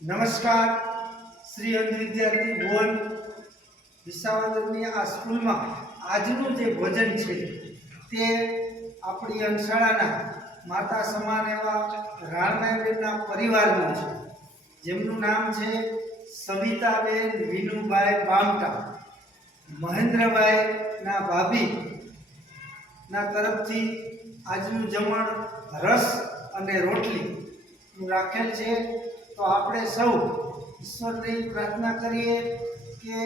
નમસ્કાર, શ્રી અંધ વિદ્યાર્થી ભુવન વિસાવદરની આ સ્કૂલમાં આજનું જે ભોજન છે તે આપણી અંશાળાના માતા સમાન એવા રાણનાબેનના પરિવારનું છે, જેમનું નામ છે સવિતાબેન વિનુભાઈ બામટા. મહેન્દ્રભાઈના ભાભીના તરફથી આજનું જમણ રસ અને રોટલીનું રાખેલ છે. તો આપણે સૌ ઈશ્વરની પ્રાર્થના કરીએ કે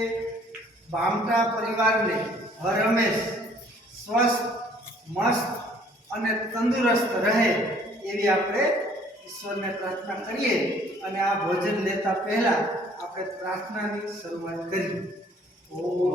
બામટા પરિવારને હર હંમેશ સ્વસ્થ, મસ્ત અને તંદુરસ્ત રહે એવી આપણે ઈશ્વરને પ્રાર્થના કરીએ. અને આ ભોજન લેતા પહેલા આપણે પ્રાર્થનાની શરૂઆત કરીએ. ઓમ